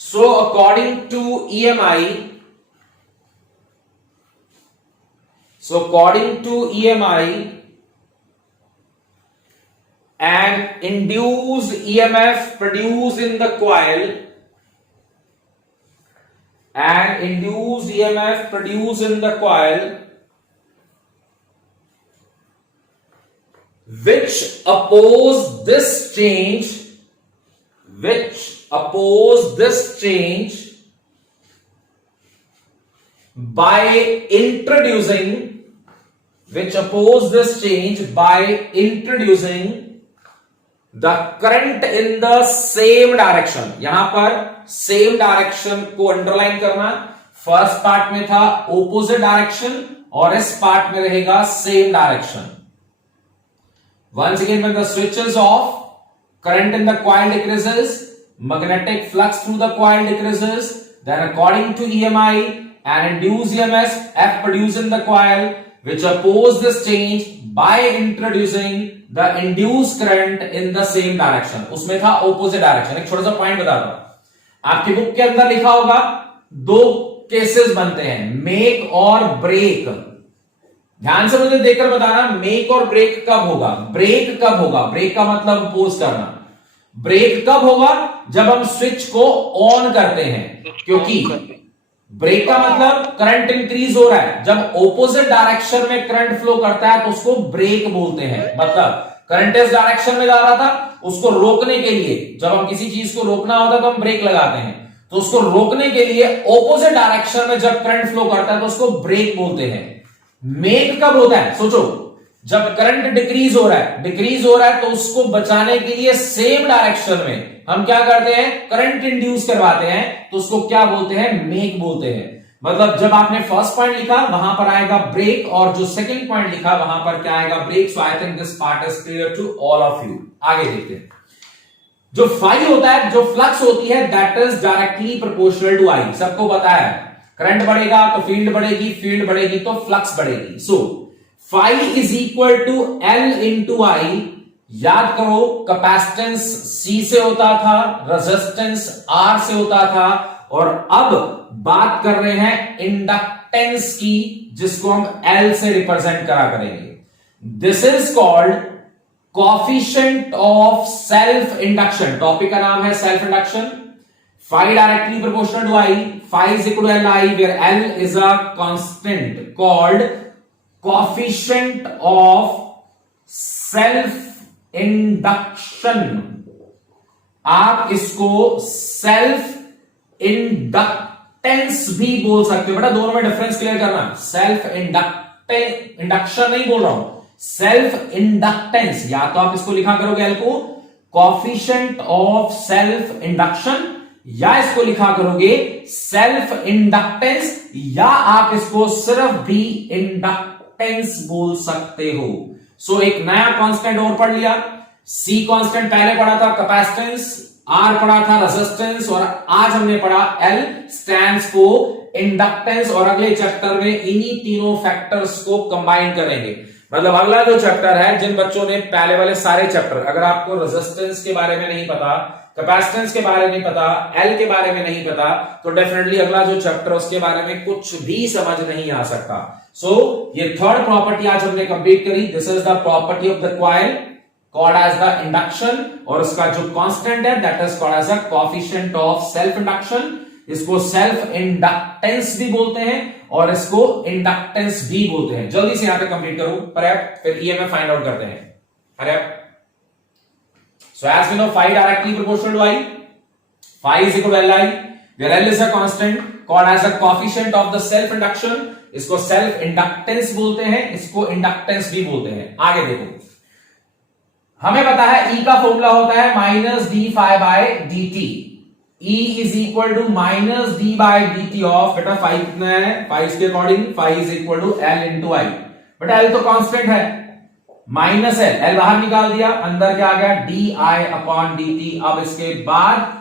So according to EMI, an induced EMF produced in the coil, which oppose this change by introducing the current in the same direction. यहां पर सेम डायरेक्शन को अंडरलाइन करना. फर्स्ट पार्ट में था ऑपोजिट डायरेक्शन, और इस पार्ट में रहेगा same direction. Once again, when the switch is off, current in the coil decreases, magnetic flux through the coil decreases, then according to EMI, an induced EMF F produced in the coil, which oppose this change by introducing the induced current in the same direction. उसमें था opposite direction. एक छोटा सा पॉइंट बताता हूं, आपकी बुक के अंदर लिखा होगा दो केसेस बनते हैं, मेक और ब्रेक. ध्यान से मुझे देखकर बताना, मेक और ब्रेक कब होगा. ब्रेक कब होगा, ब्रेक का मतलब अपोज करना. ब्रेक कब होगा, जब हम स्विच को ऑन करते हैं, क्योंकि ब्रेक का मतलब करंट इंक्रीज हो रहा है. जब ऑपोजिट डायरेक्शन में करंट फ्लो करता है तो उसको ब्रेक बोलते हैं. मतलब करंट इस डायरेक्शन में जा रहा था, उसको रोकने के लिए, जब हम किसी चीज को रोकना होता है तो हम ब्रेक लगाते हैं, तो उसको रोकने के लिए ऑपोजिट डायरेक्शन में जब करंट फ्लो करता है तो उसको ब्रेक बोलते हैं. मेक कब होता है, सोचो, जब करंट डिक्रीज हो रहा है तो उसको बचाने के लिए सेम डायरेक्शन में हम क्या करते हैं, करंट इंड्यूस करवाते हैं, तो उसको क्या बोलते हैं, मेक बोलते हैं. मतलब जब आपने फर्स्ट पॉइंट लिखा वहां पर आएगा ब्रेक, और जो सेकंड पॉइंट लिखा वहां पर क्या आएगा, break. So I think this part is clear to all of you. आगे देखते हैं. जो फाई होता है, जो फ्लक्स होती है, that is directly proportional to I. सबको पता है, करंट बढ़ेगा तो फील्ड बढ़ेगी, फील्ड बढ़ेगी तो फ्लक्स बढ़ेगी. So phi is equal to L into I. याद करो, कैपेसिटेंस C से होता था, रेजिस्टेंस R से होता था, और अब बात कर रहे हैं इंडक्टेंस की, जिसको हम L से रिप्रेजेंट करा करेंगे. This is called coefficient of self induction. Topic का नाम है self induction. phi directly proportional to I, phi is equal to Li, where L is a constant called coefficient of self induction. आप इसको सेल्फ इंडक्टेंस भी बोल सकते हो। बेटा दोनों में डिफरेंस क्लियर करना, सेल्फ इंडक्शन नहीं बोल रहा हूं, सेल्फ इंडक्टेंस। या तो आप इसको लिखा करोगे एल को कॉफिशिएंट ऑफ सेल्फ इंडक्शन, या इसको लिखा करोगे सेल्फ इंडक्टेंस, या आप इसको सिर्फ भी इंडक्टेंस बोल सकते हो। सो एक नया कांस्टेंट और पढ़ लिया। सी कांस्टेंट पहले पढ़ा था कैपेसिटेंस, आर पढ़ा था रेजिस्टेंस, और आज हमने पढ़ा एल स्टैंड्स फॉर इंडक्टेंस। और अगले चैप्टर में इन्हीं तीनों फैक्टर्स को कंबाइन करेंगे। मतलब अगला जो चैप्टर है, जिन बच्चों ने पहले वाले सारे चैप्टर, अगर आपको रेजिस्टेंस के बारे में नहीं पता, कैपेसिटेंस के बारे में नहीं पता, एल के बारे में नहीं पता, तो डेफिनेटली अगला जो चैप्टर उसके बारे में कुछ भी समझ नहीं आ सकता। सो ये थर्ड प्रॉपर्टी आज हमने कंप्लीट करी। This is the property of the coil called as the induction, और उसका जो कांस्टेंट है that is called as the coefficient of self induction. इसको सेल्फ इंडक्टेंस भी बोलते हैं और इसको इंडक्टेंस भी बोलते हैं। जल्दी से यहां पे कंप्लीट करो, फिर ईएमएफ फाइंड आउट करते हैं। So as we know, phi directly proportional to I, phi is equal to Li, where L is a constant called as a coefficient of the self induction. इसको self inductance बोलते हैं, इसको inductance भी बोलते हैं। आगे देखो, हमें पता है E का फॉर्मूला होता है minus D phi by D T. E is equal to minus D by D T of, बेटा फाई कितना है, फाई के according phi is equal to L into I. बेटा L तो कांस्टेंट है, माइनस है, एल बाहर निकाल दिया, अंदर क्या आ गया, D I upon D T. अब इसके बाद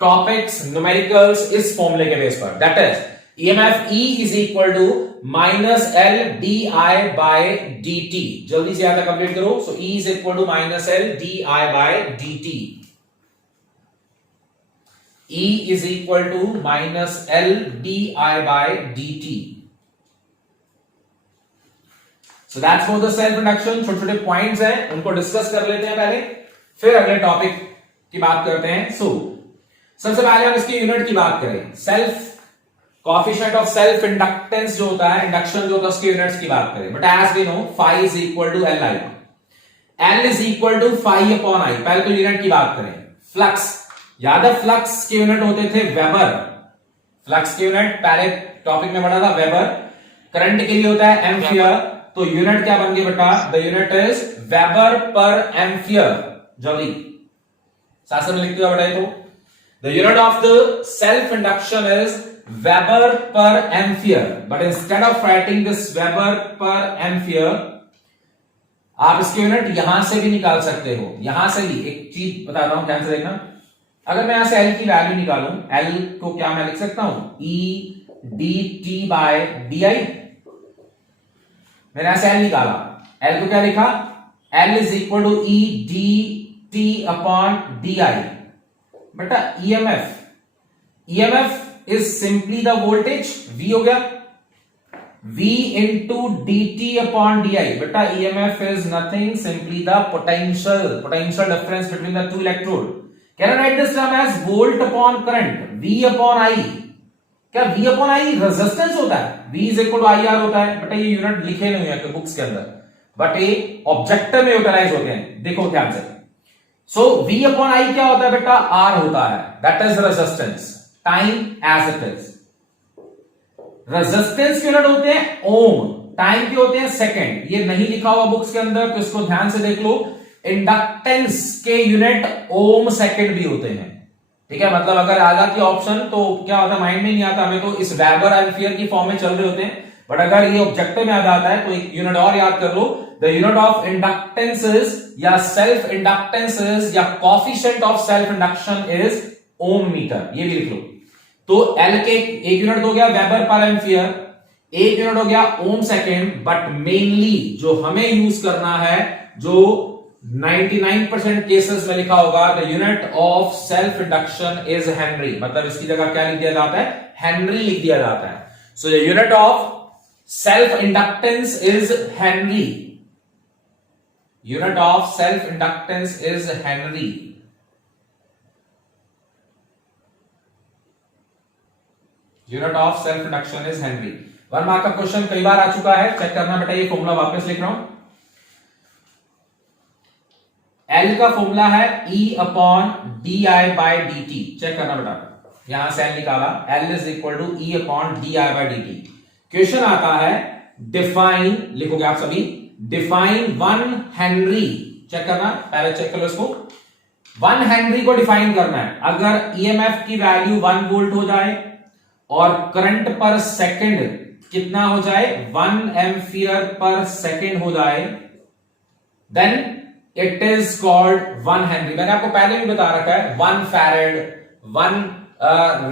टॉपिक्स न्यूमेरिकल्स इस फॉर्मूले के बेस पर, that is EMF E is equal to minus L D I by D T. जल्दी से यहां तक कंप्लीट करो। So E is equal to minus L D I by D T. E is equal to minus L D I by D T. So that's for the self induction। छोटे छोटे पॉइंट्स हैं, उनको डिस्कस कर लेते हैं पहले, फिर अगले टॉपिक की बात करते हैं। सबसे पहले हम इसकी यूनिट की बात करें। Self coefficient of self inductance जो होता है, इंडक्शन जो होता है, उसकी यूनिट्स की बात करें। But as we know, phi is equal to L I, L is equal to phi upon I. पहले तो यूनिट की बात करें। फ्लक्स, याद है फ्लक्स के यूनिट होते थे वेबर। फ्लक्स के यूनिट पहले टॉपिक में पढ़ा था वेबर। करंट के लिए होता है एम्पियर, तो यूनिट क्या बन गई बेटा, द यूनिट इज वेबर पर एम्पियर। जल्दी साथ में लिखते हुए बेटा, तो the unit of the self induction is weber पर ampere. But instead of writing this weber पर एम्पियर, आप इसकी यूनिट यहां से भी निकाल सकते हो। यहां से भी एक चीज बताता हूं, ध्यान से देखना। अगर मैं यहां से एल की वैल्यू निकालूं, एल को क्या मैं लिख सकता हूं, E D T by D I. मैंने ऐसे एल निकाला, एल को क्या लिखा, L is equal to E D T upon D I. बेटा EMF is simply the voltage, V हो गया, V into D T upon D I. बेटा EMF is nothing, simply the potential difference between the two electrode. Can I write this term as volt upon current, V upon I. क्या V अपॉन आई रेजिस्टेंस होता है, V is equal to I R होता है। बेटा ये यूनिट लिखे नहीं है बुक्स के अंदर, बट ये ऑब्जेक्टिव में यूटिलाइज होते हैं, देखो ध्यान से। सो V अपॉन आई क्या होता है बेटा, R होता है, that is resistance, time as it is. Resistance के यूनिट होते हैं ओम, टाइम के होते हैं सेकंड। ये नहीं लिखा हुआ बुक्स के अंदर, तो इसको ध्यान से देख लो। इंडक्टेंस के यूनिट ओम सेकंड भी होते हैं, ठीक है। मतलब अगर आ जाती ऑप्शन तो क्या होता है, माइंड में नहीं आता, हमें तो इस वेबर एम्पियर की फॉर्म में चल रहे होते हैं। बट अगर ये ऑब्जेक्टिव में आ जाता है तो एक यूनिट और याद कर लो, the unit of inductance is, या सेल्फ इंडक्टेंस इज, या coefficient of self induction is ohm metre. ये भी लिख लो। तो एल के एक यूनिट हो गया वेबर पर एम्पियर, एक यूनिट हो गया ओम सेकेंड। बट मेनली जो हमें यूज करना है, जो 99% केसेस में लिखा होगा, the unit of self induction is Henry. मतलब इसकी जगह क्या लिख दिया जाता है, हेनरी लिख दिया जाता है। So the unit of self inductance is Henry. Unit of self inductance is Henry. Unit of self induction is Henry. 1 mark का क्वेश्चन कई बार आ चुका है, चेक करना बेटा। ये फॉर्मूला वापस लिख रहा हूं। L का फॉर्मूला है E upon D I by D t. Check करना बेटा, यहां से L निकाला, L is equal to E upon D I by D t. Question आता है डिफाइन, लिखोगे आप सभी, डिफाइन 1 हेनरी। चेक करना, पहले चेक करो इसको। 1 हेनरी को डिफाइन करना है। अगर ईएमएफ की वैल्यू 1 वोल्ट हो जाए और करंट पर सेकंड कितना हो जाए, 1 एम्पियर पर सेकंड हो जाए, then it is called 1 henry. मैंने आपको पहले भी बता रखा है 1 फैरेड, 1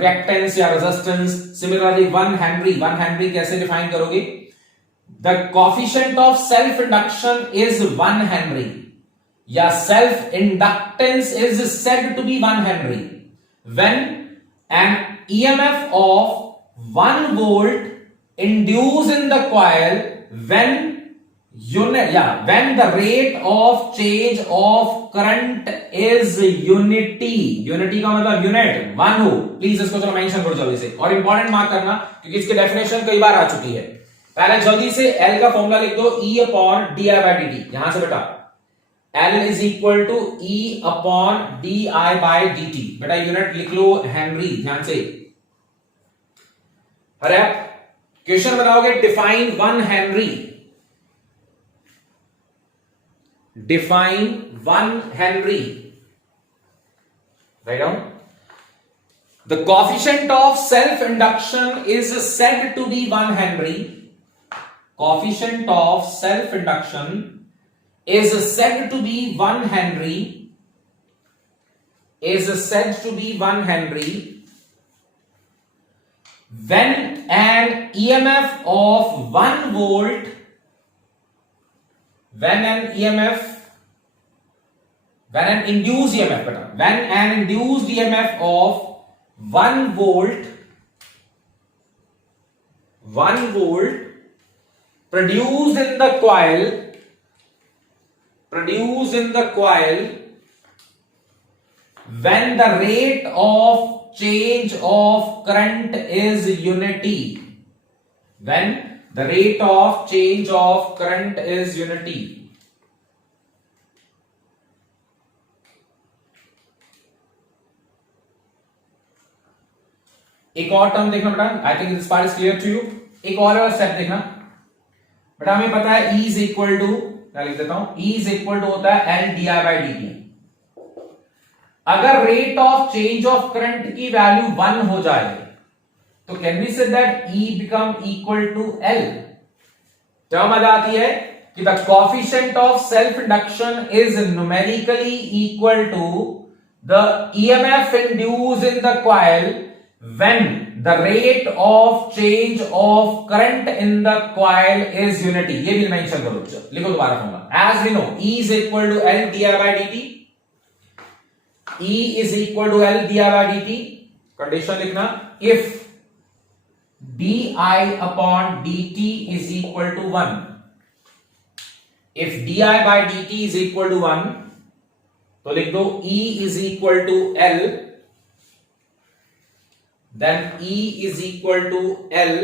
रिएक्टेंस या रेजिस्टेंस। सिमिलरली 1 हेनरी कैसे डिफाइन करोगे? The coefficient of self induction is 1 henry या self inductance is said to be 1 henry when an EMF of 1 volt induced in the coil when the rate of change of current is unity का मतलब यूनिट 1 हो। प्लीज इसको चलो मेंशन करो जल्दी से, और इंपॉर्टेंट मार्क करना क्योंकि इसकी डेफिनेशन कई बार आ चुकी है। पहले जल्दी से L का फॉर्मूला लिख दो, E upon D I by D t. यहां से बेटा L is equal to E upon D I by D t. बेटा यूनिट लिख लो हेनरी, ध्यान से। अरे क्वेश्चन बनाओगे define 1 henry, define 1 henry, write down. The coefficient of self induction is said to be 1 henry. Coefficient of self induction is said to be 1 henry, is said to be 1 henry when an EMF of 1 volt, when an induced EMF, when an induced EMF of 1 volt produced in the coil when the rate of change of current is unity, when the rate of change of current is unity। एक और टर्म देखना बेटा, I think this part is clear to you. एक और स्टेप देखना बेटा, हमें पता है E इज इक्वल टू, मैं लिख देता हूं, E इज इक्वल टू होता है L D I by D T. अगर rate of change of current की वैल्यू 1 हो जाए तो can we say that E become equal to L। Term आ जाती है कि the coefficient of self induction is numerically equal to the EMF induced in the coil when the rate of change of current in the coil is unity. ये भी मेंशन करो, लिखो दोबारा formula. As we know E is equal to L D I by D T. E is equal to L di by dt। Condition लिखना, if di upon dt is equal to 1, if di by dt is equal to 1 तो लिख दो E is equal to L, then E is equal to L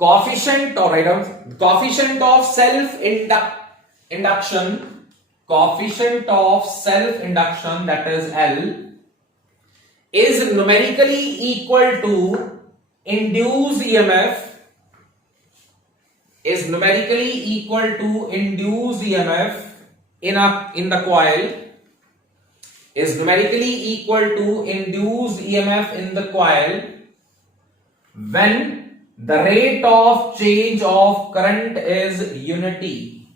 coefficient, or write down coefficient of self induction, coefficient of self induction, that is L, is numerically equal to induced EMF, is numerically equal to induced EMF in the coil, is numerically equal to induced EMF in the coil when the rate of change of current is unity,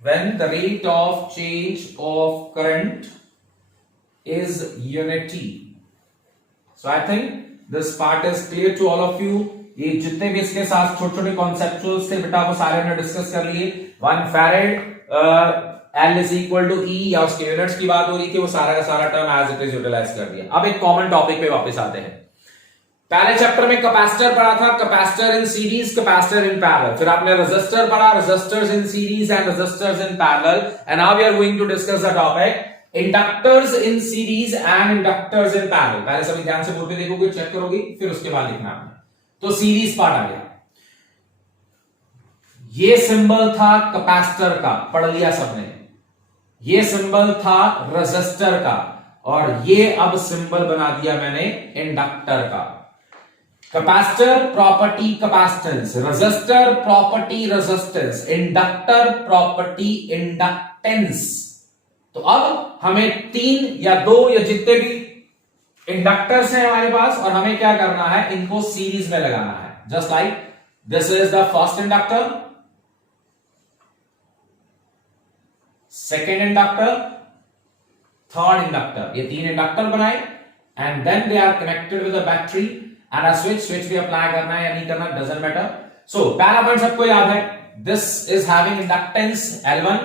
when the rate of change of current is unity। So I think this part is clear to all of you। ये जितने भी इसके साथ छोटे छोटे कॉन्सेप्चुअल्स थे बेटा वो सारे हमने डिस्कस कर लिए। 1 farad L is equal to E या उसके यूनिट्स की बात हो रही थी, वो सारा का सारा term as it is utilize कर दिया। अब एक कॉमन टॉपिक पे वापस आते हैं। पहले चैप्टर में कैपेसिटर पढ़ा था, capacitor in series, capacitor in parallel. फिर आपने रेजिस्टर पढ़ा, resistors in series and resistors in parallel. And now we are going to discuss the topic inductors in series and inductors in parallel. पहले सभी ध्यान से बोर्ड पे देखोगे, चेक करोगे, फिर उसके बाद लिखना आपने। तो सीरीज पार्ट आ गया। ये सिंबल था कैपेसिटर का, पढ़ लिया सबने। ये सिंबल था रेजिस्टर का, और ये अब सिंबल बना दिया मैंने इंडक्टर का। Capacitor property capacitance, resistor property resistance, inductor property inductance. तो अब हमें 3 या 2 या जितने भी इंडक्टर्स हैं हमारे पास, और हमें क्या करना है, इनको सीरीज में लगाना है। Just like this is the first inductor, second inductor, third inductor. ये 3 इंडक्टर बनाए, and then they are connected with a battery and a switch भी अप्लाई करना है या नहीं करना, डजंट मैटर। सो पहला पॉइंट सबको याद है, this is having inductance L1,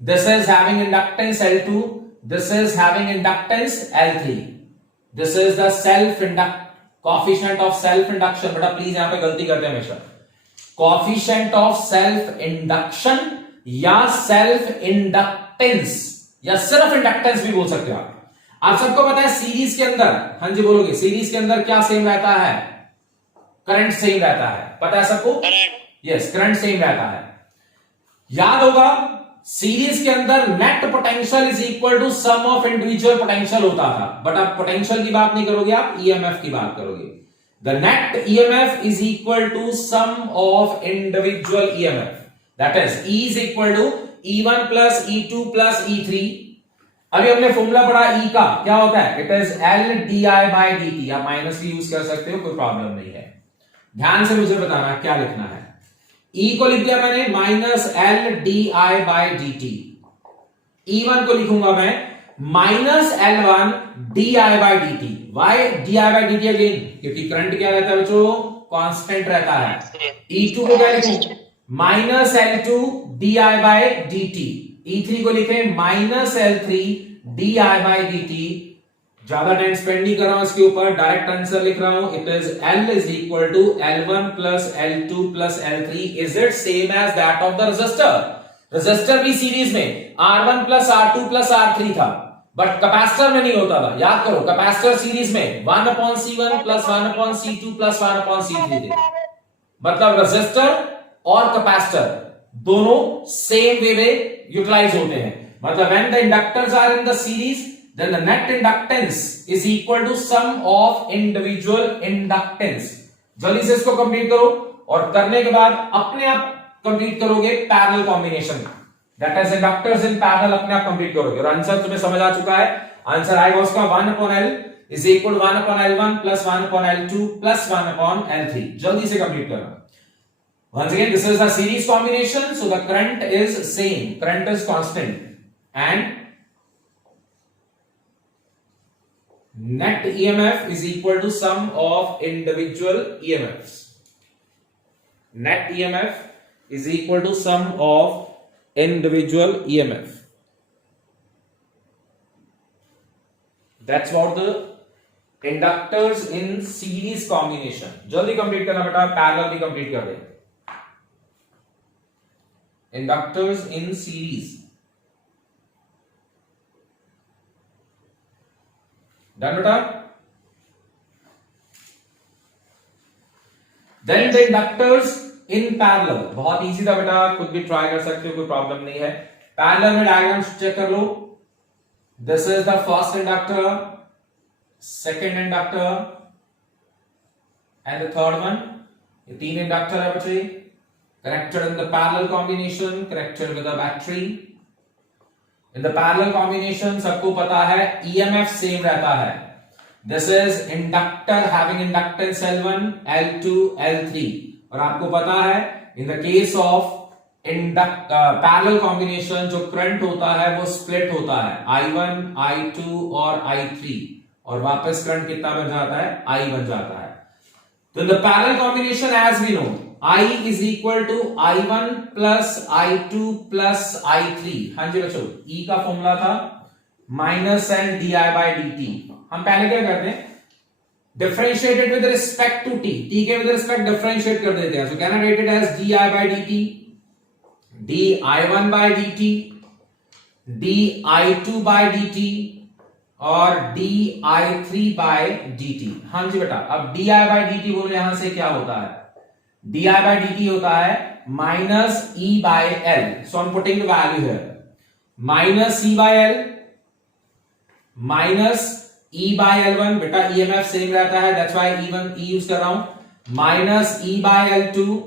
this is having inductance L2, this is having inductance L3, this is the coefficient of self induction। बेटा प्लीज यहां पे गलती करते हैं हमेशा, coefficient of self induction या self inductance या सिर्फ इंडक्टेंस भी बोल सकते हो आप सबको पता है सीरीज के अंदर, हाँ जी बोलोगे, सीरीज के अंदर क्या सेम रहता है, करंट सेम रहता है, पता है सबको? यस, करंट सेम रहता है। याद होगा सीरीज के अंदर net potential is equal to sum of individual potential होता था, बट अब पोटेंशियल की बात नहीं करोगे, आप ईएमएफ की बात करोगे। The net EMF is equal to sum of individual EMF, that is E is equal to E1 plus E2 plus E3। अभी हमने फॉर्मूला पढ़ा ई का, क्या होता है, it is L di by dt। आप माइनस भी यूज कर सकते हो, कोई प्रॉब्लम नहीं है। ध्यान से मुझे बताना क्या लिखना है। E को लिख दिया मैंने minus L di by dt, E1 को लिखूंगा मैं minus L1 di by dt। Why di by dt again, क्योंकि करंट क्या रहता है बच्चों, कांस्टेंट रहता है। E2 को क्या लिखूं, minus L2 di by dt। E3 को लिखे minus L3 di by dt। ज्यादा टाइम स्पेंड नहीं कर रहा हूं इसके ऊपर, डायरेक्ट आंसर लिख रहा हूं। It is L is equal to L1 plus L2 plus L3। Is it same as that of the resistor? Resistor भी सीरीज में R1 plus R2 plus R3 था, बट कैपेसिटर में नहीं होता था। याद करो, कैपेसिटर सीरीज में 1/C1 plus 1/C2 plus 1/C3 थे। मतलब रेजिस्टर और कैपेसिटर दोनों सेम वे में यूटिलाइज होते हैं। मतलब when the inductors are in the series, then the net inductance is equal to sum of individual inductance। जल्दी से इसको कंप्लीट करो, और करने के बाद अपने आप कंप्लीट करोगे parallel combination, that is inductors in parallel, अपने आप कंप्लीट करोगे। और आंसर तुम्हें समझ आ चुका है, आंसर आएगा उसका 1/L is equal to 1/L1 plus 1/L2 plus 1/L3। जल्दी से कंप्लीट करना। Once again, this is the series combination, so the current is same, current is constant, and net EMF is equal to sum of individual EMFs। net EMF is equal to sum of individual EMF। that's about the inductors in series combination। जल्दी कंप्लीट करना बेटा, पैरेलल भी कंप्लीट कर दे। inductors in series, डन बेटा। Then the inductors in parallel, बहुत इजी था बेटा, खुद भी ट्राई कर सकते हो, कोई प्रॉब्लम नहीं है। पैरेलल में डायग्राम चेक कर लो। This is the first inductor, second inductor and the third one. ये 3 इंडक्टर है बच्चे, connected in the parallel combination, connected with a battery। in the parallel combination सबको पता है EMF सेम रहता है। this is inductor having inductance L1, L2, L3। और आपको पता है in the case of parallel combination जो करंट होता है वो स्प्लिट होता है, I1, I2 और I3, और वापस करंट कितना बन जाता है, I बन जाता है। तो in the parallel combination as we know, I is equal to I1 plus I2 plus I3। हाँ जी बच्चों, E का फॉर्मूला था minus L di by dt। हम पहले क्या करते हैं, differentiated with respect to t, t के विद रिस्पेक्ट डिफरेंशिएट कर देते हैं। So can write it as di by dt, di1 by dt, di2 by dt और di3 by dt। हाँ जी बेटा, अब di by dt बोलो, यहां से क्या होता है? di by dt होता है minus e by l। So I am putting the value here, minus e by l minus e by l1। बेटा ईएमएफ सेम रहता है, दैट्स व्हाई e यूज कर रहा हूं, minus e by l2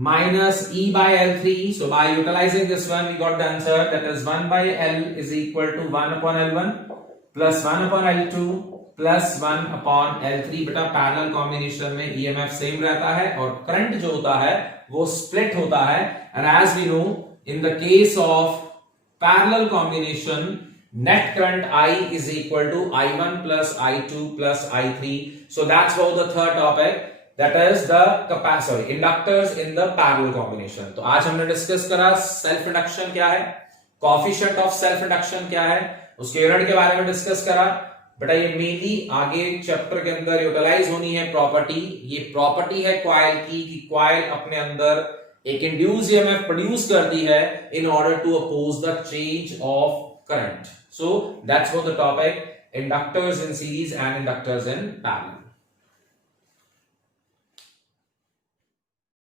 minus e by l3। so by utilizing this one we got the answer, that is 1 by l is equal to 1 upon l1 plus 1 upon l2 plus 1 upon l3। बेटा पैरेलल कॉम्बिनेशन में ईएमएफ सेम रहता है और करंट जो होता है वो स्प्लिट होता है। And as we know in the case of parallel combination net current I is equal to I1 plus I2 plus I3। so that's how the third topic, that is the inductors in the parallel combination। तो आज हमने डिस्कस करा सेल्फ इंडक्शन क्या है, कोएफिशिएंट ऑफ सेल्फ इंडक्शन क्या है, उसके यूनिट के बारे में डिस्कस करा। बेटा ये मेनली आगे चैप्टर के अंदर यूटिलाइज होनी है प्रॉपर्टी। ये प्रॉपर्टी है कॉइल की कि कॉइल अपने अंदर एक इंड्यूस ईएमएफ प्रोड्यूस करती है in order to oppose the change of current. So that's what the topic, inductors in series and inductors in parallel.